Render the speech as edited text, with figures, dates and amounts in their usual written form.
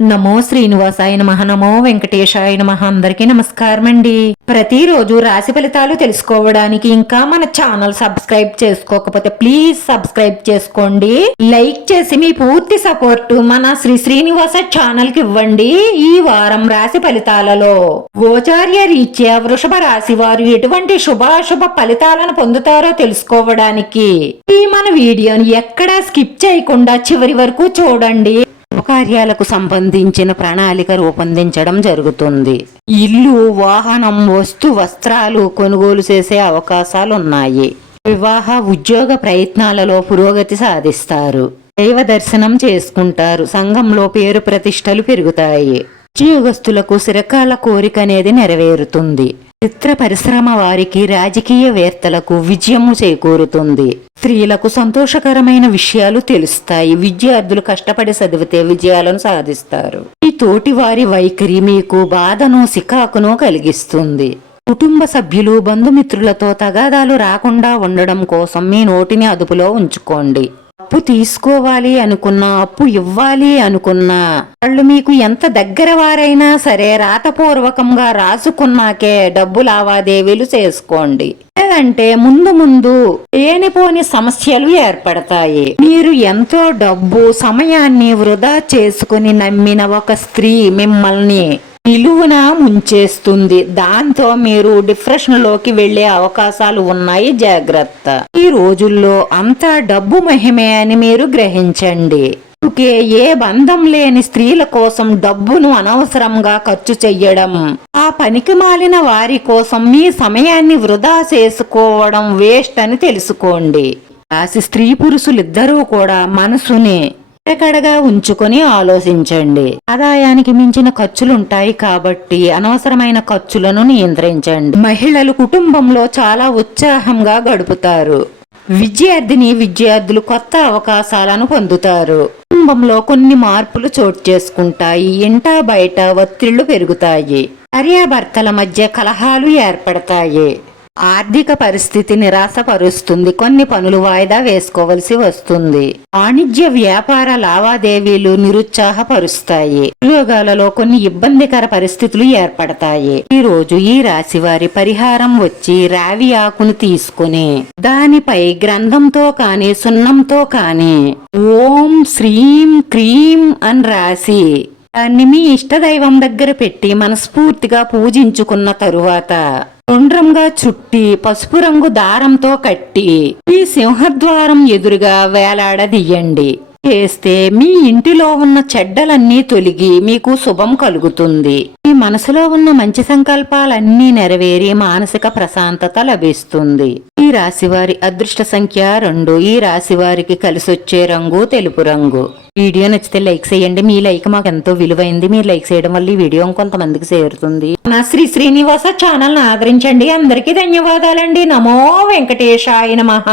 నమో శ్రీనివాసాయ నమః. నమో వెంకటేశాయ నమః. అందరికీ నమస్కారం అండి. ప్రతిరోజు రాశి ఫలితాలు తెలుసుకోవడానికి ఇంకా మన ఛానల్ సబ్స్క్రైబ్ చేసుకోకపోతే ప్లీజ్ సబ్స్క్రైబ్ చేసుకోండి. లైక్ చేసి మీ పూర్తి సపోర్ట్ మన శ్రీనివాస ఛానల్ కి ఇవ్వండి. ఈ వారం రాశి ఫలితాలలో గోచార్య రీత్యా వృషభ రాశి వారు ఎటువంటి శుభాశుభ ఫలితాలను పొందుతారో తెలుసుకోవడానికి ఈ మన వీడియోని ఎక్కడా స్కిప్ చేయకుండా చివరి వరకు చూడండి. కార్యాలకు సంబంధించిన ప్రణాళిక రూపొందించడం జరుగుతుంది. ఇల్లు, వాహనం, వస్త్రాలు కొనుగోలు చేసే అవకాశాలున్నాయి. వివాహ, ఉద్యోగ ప్రయత్నాలలో పురోగతి సాధిస్తారు. దైవ దర్శనం చేసుకుంటారు. సంఘంలో పేరు ప్రతిష్టలు పెరుగుతాయి. ఉద్యోగస్తులకు చిరకాల కోరిక అనేది నెరవేరుతుంది. చిత్ర పరిశ్రమ వారికి, రాజకీయవేత్తలకు విజయము చేకూరుతుంది. స్త్రీలకు సంతోషకరమైన విషయాలు తెలుస్తాయి. విద్యార్థులు కష్టపడి చదివితే విజయాలను సాధిస్తారు. ఈ తోటి వారి వైఖరి మీకు బాధను, సికాకును కలిగిస్తుంది. కుటుంబ సభ్యులు, బంధుమిత్రులతో తగాదాలు రాకుండా ఉండడం కోసం మీ నోటిని అదుపులో ఉంచుకోండి. అప్పు తీసుకోవాలి అనుకున్నా, అప్పు ఇవ్వాలి అనుకున్నా వాళ్ళు మీకు ఎంత దగ్గర వారైనా సరే రాతపూర్వకంగా రాసుకున్నాకే డబ్బు లావాదేవీలు చేసుకోండి. లేదంటే ముందు లేనిపోని సమస్యలు ఏర్పడతాయి. మీరు ఎంతో డబ్బు, సమయాన్ని వృధా చేసుకుని నమ్మిన ఒక స్త్రీ మిమ్మల్ని నిలువున ముంచేస్తుంది. దాంతో మీరు డిప్రెషన్ లోకి వెళ్లే అవకాశాలు ఉన్నాయి. జాగ్రత్త. ఈ రోజుల్లో అంతా డబ్బు మహిమే అని మీరు గ్రహించండి. ఏ బంధం లేని స్త్రీల కోసం డబ్బును అనవసరంగా ఖర్చు చెయ్యడం, ఆ పనికి మాలిన వారి కోసం మీ సమయాన్ని వృధా చేసుకోవడం వేస్ట్ అని తెలుసుకోండి. రాశి స్త్రీ పురుషులిద్దరూ కూడా మనసుని ఎక్కడగా ఉంచుకొని ఆలోచించండి. ఆదాయానికి మించిన ఖర్చులుంటాయి కాబట్టి అనవసరమైన ఖర్చులను నియంత్రించండి. మహిళలు కుటుంబంలో చాలా ఉత్సాహంగా గడుపుతారు. విద్యార్థులు కొత్త అవకాశాలను పొందుతారు. కుటుంబంలో కొన్ని మార్పులు చోటు చేసుకుంటాయి. ఇంట బయట ఒత్తిళ్లు పెరుగుతాయి. భార్యాభర్తల మధ్య కలహాలు ఏర్పడతాయి. ఆర్థిక పరిస్థితి నిరాశపరుస్తుంది. కొన్ని పనులు వాయిదా వేసుకోవలసి వస్తుంది. వాణిజ్య వ్యాపార లావాదేవీలు నిరుత్సాహపరుస్తాయి. ఉద్యోగాలలో కొన్ని ఇబ్బందికర పరిస్థితులు ఏర్పడతాయి. ఈ రోజు ఈ రాశి వారి పరిహారం వచ్చి రావి ఆకును తీసుకుని దానిపై గ్రంథంతో కాని సున్నంతో కాని ఓం శ్రీం క్రీం అని రాసి దాన్ని మీ ఇష్టదైవం దగ్గర పెట్టి మనస్ఫూర్తిగా పూజించుకున్న తరువాత గుండ్రంగా చుట్టి పసుపు రంగు దారంతో కట్టి ఈ సింహద్వారం ఎదురుగా వేలాడదీయండి. చేస్తే మీ ఇంటిలో ఉన్న చెడ్డలన్నీ తొలగి మీకు శుభం కలుగుతుంది. మీ మనసులో ఉన్న మంచి సంకల్పాలన్నీ నెరవేరి మానసిక ప్రశాంతత లభిస్తుంది. ఈ రాశివారి అదృష్ట సంఖ్య 2. ఈ రాశి వారికి కలిసొచ్చే రంగు తెలుపు రంగు. వీడియో నచ్చితే లైక్ చేయండి. మీ లైక్ మాకు ఎంతో విలువైంది. మీరు లైక్ చేయడం వల్ల ఈ వీడియో కొంతమందికి చేరుతుంది. నా శ్రీనివాస ఛానల్ ఆదరించండి. అందరికీ ధన్యవాదాలండి. నమో వెంకటేశాయ నమః.